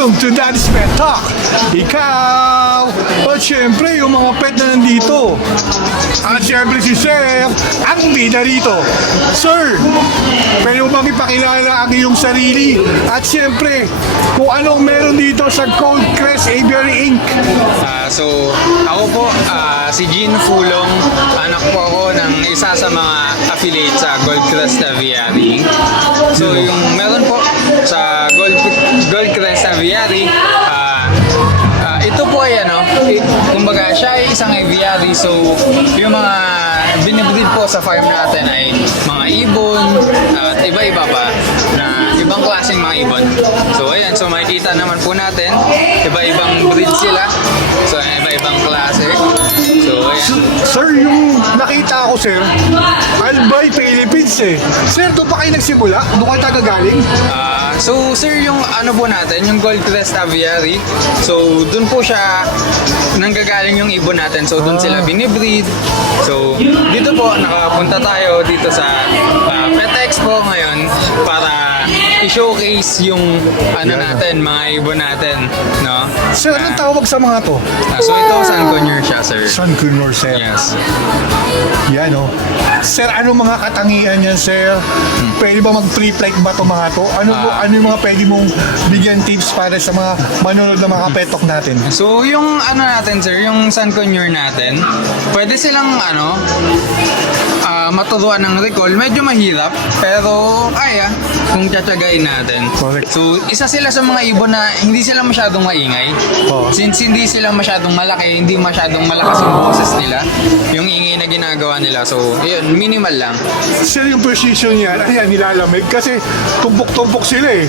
Welcome to Daddy's Pet Talk! Ikaw! At syempre, yung mga pet na nandito. At syempre si Sir, ang bida rito. Sir, pwede mo bang ipakilala ang iyong sarili? At syempre, kung anong meron dito sa Cold Crest Aviary Inc. So, ako po, si Jean Fulong. Anak po ako ng isa sa mga affiliate sa Gold Crest Aviary. So, yung meron po sa Gold Crest Aviary, ito po ay kumbaga siya ay isang aviary. So, yung mga binibreed po sa farm natin ay mga ibon at iba-iba pa na ibang klaseng mga ibon. So, ayan. So, makikita naman po natin, iba-ibang breed sila. So, iba-ibang klase. So, ayan. Sir, yung nakita ko, Sir, Albay, Philippines eh. Sir, doon pa kayo nagsimula? Doon kayo tagagaling? So, sir, yung ano po natin, yung Gold Crest Aviary, so, dun po siya nanggagaling yung ibon natin. So, dun sila binibreed. So, dito po, nakapunta tayo dito sa Pet Expo ngayon para i-showcase yung natin, mga ibon natin, no? Sir, anong tawag sa mga to? So, ito, Sun Conure siya, sir. Sun Conure, Sir. Yes. Yan, oh. Sir, ano mga katangian yan, Sir? Pwede ba mag-free flight ba to mga to? Ano yung mga pwede mong bigyan tips para sa mga manonood ng mga petok natin? So, yung natin, sir, yung Sun Conure natin, pwede silang, maturuan ng recall. Medyo mahirap, pero kaya kung tsatsagain natin. Correct. So, isa sila sa mga ibon na hindi sila masyadong maingay. Oo. Since hindi sila masyadong malaki, hindi masyadong malakas yung boses nila, yung ingay na ginagawa nila. So, yun, minimal lang. Sir, yung precision yan, ayan, nilalamig kasi tumpok-tumpok sila eh.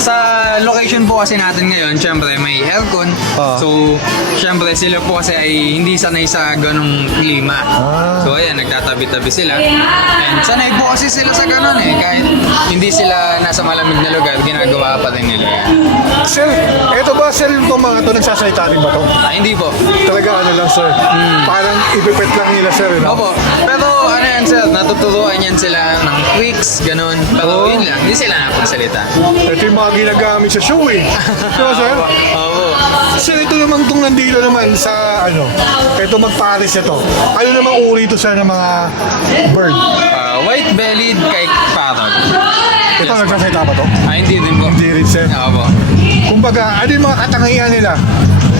Sa location po kasi natin ngayon, syempre may aircon. So, syempre sila po kasi ay hindi sanay sa ganong klima. So, ayan, nagtatabi-tabi sila. And sanay po kasi sila sa ganon eh. Kahit hindi sila nasa malamig na lugar, ginagawa pa rin nila yan. Sir, eto ba, Sir, yung mga to, nagsasalita rin ba to? Hindi po. Talaga ano lang, Sir? Parang ipipet lang nila, Sir, no? Opo. Pero ano yan, sir, natuturuan yan sila ng tricks, ganon. Pero yun lang, hindi sila napagsalita. Ito yung mga ginagamit sa show eh. Diba, Sir? Opo. Sir, ito naman itong nandito naman sa ito mag-Paris ito. Ano namang uri ito, Sir, ng mga bird? White-bellied kite parrot. Ito, nagsasalita ba to? Hindi din po. Hindi rin, Sir. Opo. Kumbaga, ano yung mga katangian nila?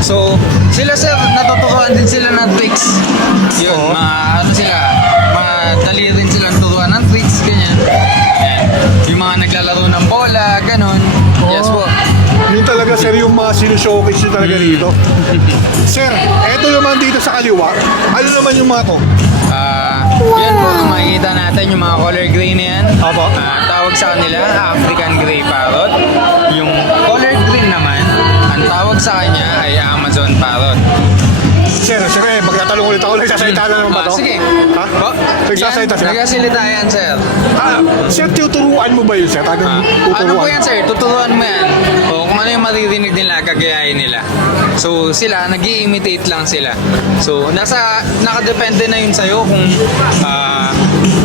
So, sila sir, natuturuan din sila ng tricks. Yun, madali rin silang turuan ng tricks, ganyan. Yan. Yung mga naglalaro ng bola, ganon. Yes po. Yun talaga, Sir, yung mga sinushow-case nyo talaga dito. Sir, eto naman dito sa kaliwa. Ano naman yung mga to? Yan po, kung makikita natin yung mga color gray na yan. Opo. Tawag sa kanila, African Gray Parrot. Yung color green naman, ang tawag sa kanya ay Amazon Parrot. Sir, magtatanong ulit ako. Nagsasalita na naman ba to? Sige. Ha? Nagsasalita siya? Nagsasalita yan, sir. Sir, tuturuan mo ba yun, Sir? Ano po yan, sir? Tuturuan mo yan. O kung ano yung maririnig nila, gagayahin nila. So, sila, nag-i-imitate lang sila. So, nakadepende na yun sa'yo kung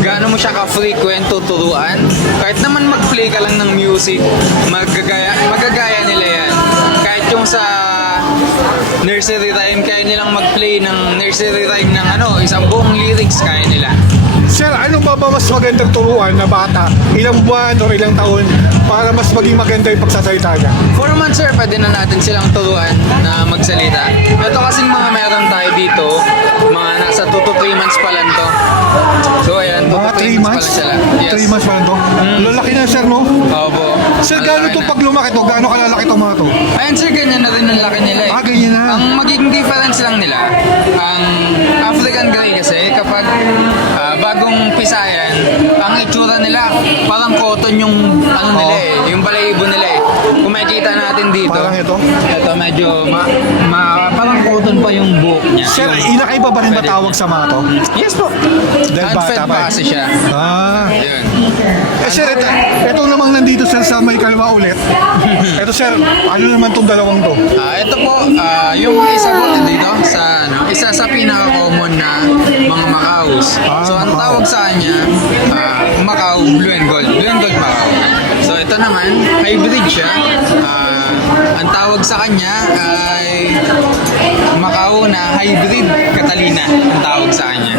gaano mo siya ka-frequent tuturuan. Kahit naman mag-play ka lang ng music, magagaya nila yan. Kahit yung sa nursery rhyme, kaya nilang mag-play ng nursery rhyme ng isang buong lyrics, kaya nila. Sir, ano ba mas magandang turuan na bata? Ilang buwan o ilang taon para mas maging maganda yung pagsasalita niya? 4 months, sir, pwede na natin silang turuan na magsalita. Ito kasing mga meron tayo dito, mga nasa 2 to 3 months pa lang to. So, ayan, 2 to Mga 3 months pa lang sila. Yes. 3 months pa lang to? Lalaki na, Sir, no? Opo. Sir, gaano to pag lumaki to? Gaano kalalaki to mga to? Ayun, sir, ganyan na rin ang laki nila eh. Ganyan na. Ang magiging difference lang nila, ang African Gray kasi kapag bagong pisayan, ang itsura nila parang cotton yung nila eh, yung balahibo nila eh. Kung makikita natin dito, Parang ito? Ito medyo parang cotton pa yung buhok niya. Sir, inakaiba ba rin ba tawag sa mga to? Yes po. Dahil Unfed bata pa pa kasi siya. Yun. Yun. Sir, ito namang nandito, Sir, sa may kalma ulit. Ito, Sir, ano naman itong dalawang to? Ito po, yung isa po dito, isa sa pinaka-common na mga Macaws. So, ang tawag sa kanya, Macau Blue and Gold. Blue and Gold Macau. So, ito ito naman, hybrid siya. Ang tawag sa kanya ay Macau na hybrid Catalina ang tawag sa kanya.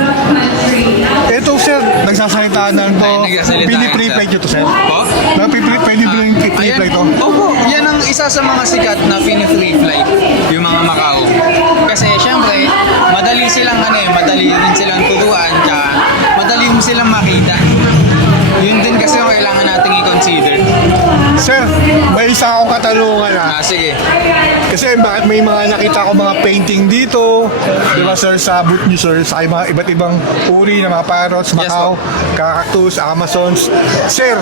Ito sir, nagsasalitaan na to. Ay, nagsasalita Pinipreplate yan, nyo to sir. Po? Pwede ba yung i-preplate to? Opo, yan ang isa sa mga sikat na free flight, yung mga Macau. Kasi syempre, madali rin silang turuan, tsaka madali mo silang makita. Yun din kasi yung kailangan nating i-consider. Sir, may isa akong katanungan Sige. Kasi bakit may mga nakita ko mga painting dito, di ba sir, sa booth nyo sir, sa mga iba't ibang uri ng mga parrots, Macau, cactus, Amazons. Sir,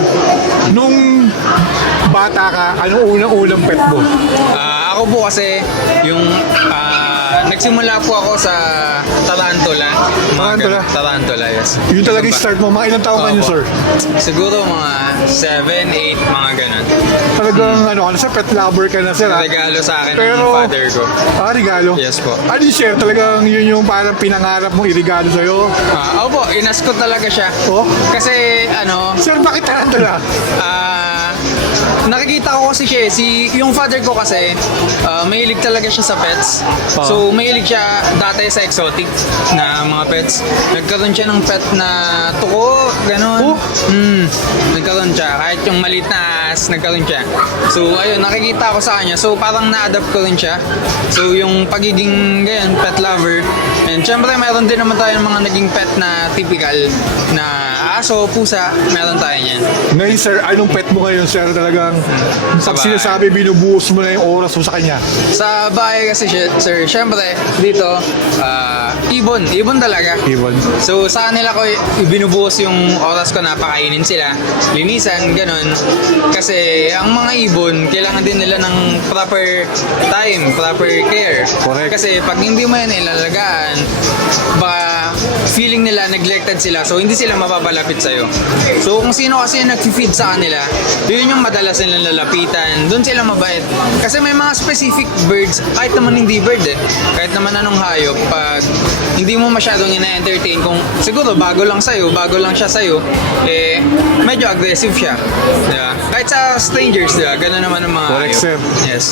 nung bata ka, anong unang pet mo? Ako po kasi, yung nagsimula po ako sa tarantula. Tarantula? Tarantula, yes. Yun talaga yung start mo. Mga ilang taon ka nyo Opo. sir? Siguro mga 7, 8, mga ganun. Talagang sir, pet lover ka na sir. Regalo sa akin ng Pero- father ko. Regalo? Yes po. Ano yun, sir? Talagang yun yung parang pinangarap mong irigalo sa'yo? Opo, inas ko talaga siya. Oh? Kasi, Sir, bakit tarantula? nakikita ko kasi siya yung father ko kasi, mahilig talaga siya sa pets. Ah. So, mahilig siya dati sa exotic na mga pets. Nagkaroon siya ng pet na tuko, ganun. Nagkaroon siya. Kahit yung maliit na ass, nagkaroon siya. So, ayun, nakikita ko sa kanya. So, parang na-adapt ko rin siya. So, yung pagiging, ganyan, pet lover. And syempre, meron din naman tayo ng mga naging pet na typical na aso, pusa, meron tayo niyan. Ngayon, sir, anong pet mo ngayon, sir? Talagang, Sa pag bahay. sinasabi, binubuhos mo na yung oras mo sa kanya. Sa bahay kasi, sir, syempre, dito, ibon talaga. Ibon. So, sa kanila ko binubuhos yung oras ko na pakainin sila, linisan, ganun. Kasi, ang mga ibon, kailangan din nila ng proper time, proper care. Correct. Kasi, pag hindi mo yan ilalagaan, baka feeling nila neglected sila, so hindi sila mapapalapit sa'yo. So, kung sino kasi yung nag-feed sa kanila, yun yung madalas nilang lalapitan, doon sila mabait. Kasi may mga specific birds, kahit naman hindi bird kahit naman anong hayop, pag hindi mo masyadong ina-entertain, kung siguro bago lang siya sa'yo, medyo aggressive siya. Diba? Kahit sa strangers, diba? Ganun naman ang mga Correct, hayop. sir. Yes.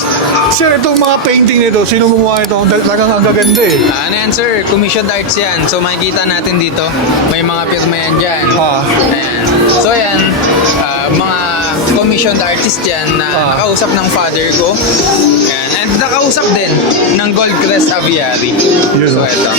Sir, itong mga painting nito, sino gumawa ito? Talagang ang gaganda eh. Ano yan, sir? Commissioned arts yan. So, makikita natin dito, may mga pirma yan dyan. Ayan. So, yan, mga commissioned artist yan na nakausap ng father ko. Ayan. And nakausap din ng Goldcrest Aviary. Yun, So, oh. ito.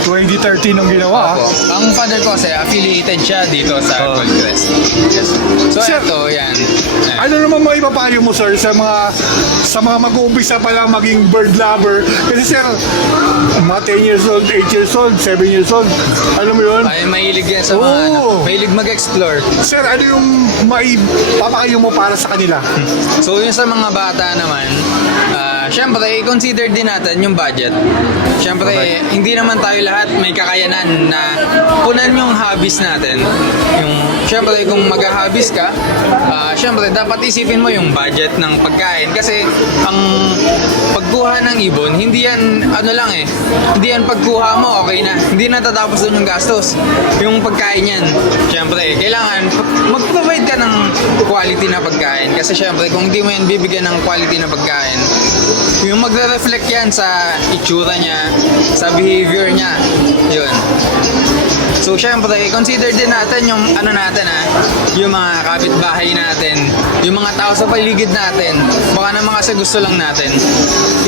2013 ang ginawa. Opo. Ang father ko kasi affiliated siya dito sa Goldcrest. Yes. So, Sir, ito, yan. Ayan. Ano naman mga ipapayo mo, sir, sa mga mag-uumpisa pa lang maging bird lover? Kasi, sir, mga 10 years old, 8 years old, 7 years old, alam mo yun? Ay, mahilig yan sa mga, Oo. mahilig mag-explore. Sir, ano yung maipapayo mo para sa kanila? So yung sa mga bata naman, syempre i-consider din natin yung budget. Syempre, hindi naman tayo lahat may kakayanan na punan yung hobbies natin. Syempre, kung mag-hobbies ka, syempre, dapat isipin mo yung budget ng pagkain. Kasi, ang pagkuha ng ibon, hindi yan, hindi yan pagkuha mo, okay na. Hindi natatapos doon yung gastos. Yung pagkain yan, syempre, kailangan mag-provide ka ng quality na pagkain. Kasi, syempre, kung hindi mo yan bibigyan ng quality na pagkain, yung magre-reflect yan sa itsura niya, sa behavior niya, yun. So, syempre, consider din natin yung yung mga kapitbahay natin, yung mga tao sa paligid natin, baka naman kasi gusto lang natin,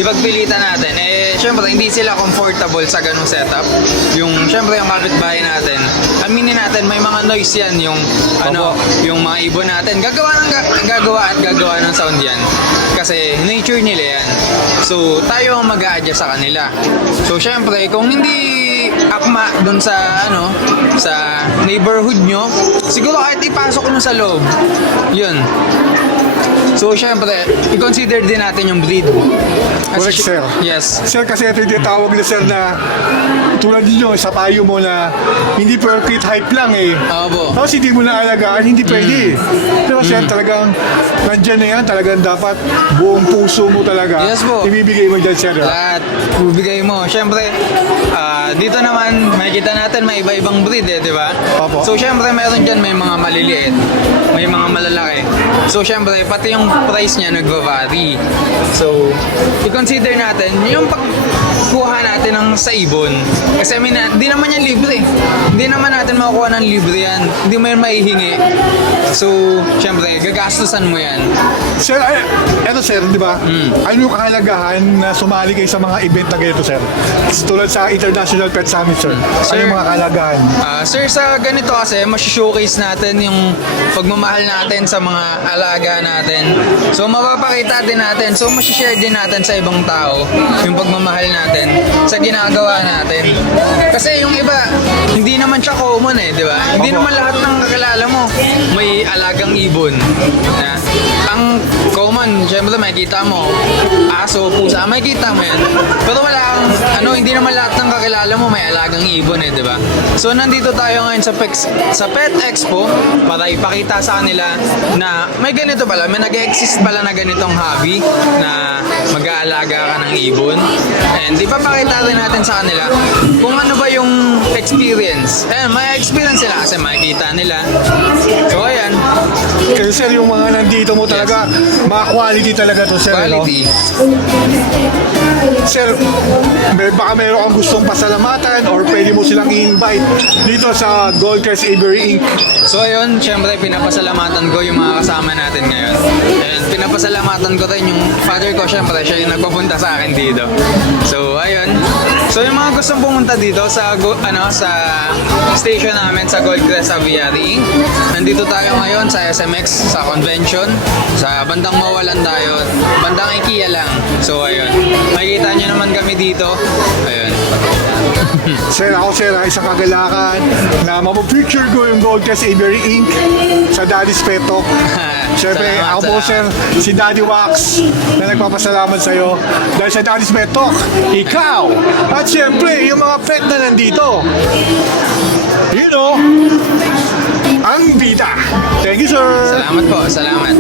ipagpilitan natin. Syempre, hindi sila comfortable sa ganung setup. Syempre, yung kapitbahay natin, aminin natin, may mga noise yan, yung mga ibon natin, gagawa ng sound yan. Kasi, nature nila yan. So, tayo ang mag-a-adjust sa kanila. So, syempre, kung hindi akma doon sa sa neighborhood nyo, siguro kahit ipasok nyo sa loob, yun. So, syempre, i-consider din natin yung breed. Correct, sir. Yes. Sir, kasi ito yung tawag na sir na tulad ninyo, sa payo mo na hindi perfect hype lang eh. Opo. Tapos hindi mo na alagaan, hindi pwede. Pero sir, talagang nandyan na yan, talagang dapat buong puso mo talaga. Yes po. Ibibigay mo dyan, sir. Lahat bibigay mo. Siyempre, dito naman, makikita natin may iba-ibang breed eh, di ba? Opo. So, siyempre, meron dyan may mga maliliit, may mga malalaki. So, siyempre, pati yung price niya nagva-vary. So, i-consider natin yung pagkuha natin ng sa ibon. Kasi di naman yan libre. Hindi naman natin makukuha ng libre yan. Hindi mo yan maihingi. So, siyempre, gagastusan mo yan. Sir, eto sir, di ba? Ano yung kahalagahan na sumali kayo sa mga event na ganito, sir? Tulad sa International Pet Summit, sir. Ano Sir, yung mga kahalagahan? Sir, sa ganito kasi, showcase natin yung pagmamahal natin sa mga alaga natin. So, mapapakita din natin. So, share din natin sa ibang tao yung pagmamahal natin sa ginagawa natin. Kasi yung iba, hindi naman siya common eh, di ba? Hindi Opo. naman lahat ng kakilala mo may alagang ibon. Na, ang common, syempre makikita mo, aso, pusa, makikita mo yan. Pero wala kang, hindi naman lahat ng kakilala mo may alagang ibon eh, di ba? So, nandito tayo ngayon sa Pet Expo para ipakita sa kanila na may ganito pala, may nag-exist pala na ganitong hobby na mag-aalaga ka ng ibon. And ipapakita rin natin sa kanila kung ano ba yung experience. Ayan, may experience sila kasi makikita nila. So, ayan. Kasi sir, yung mga nandito mo talaga, mga quality talaga to, sir. Quality. Sir, baka mayroon kang gustong pasalamatan or pwede mo silang i-invite dito sa Goldcrest Aviary Inc. So ayun, syempre pinapasalamatan ko yung mga kasama natin ngayon. And pinapasalamatan ko rin yung father ko, syempre siya yung nagpapunta sa akin dito. So ayun. So yung mga gustong pumunta dito sa sa station namin sa Goldcrest Aviary Inc. Nandito tayo ngayon sa SMX sa convention. Sa bandang Mawalan tayo. Bandang IKEA lang. So ayun. Makikita nyo naman kami dito. Ayun. Sir, ako sir, isang kagalakan na mapapicture ko yung Goldcrest Aviary Inc. sa Daddy's Pet Talk. Siyempre, Salamat, ako po sir, si Daddy Wax na nagpapasalamat sa'yo dahil sa Daddy's Pet Talk, ikaw, at siyempre, yung mga pet na nandito. You know, ang bida. Thank you, sir. Salamat po. Salamat.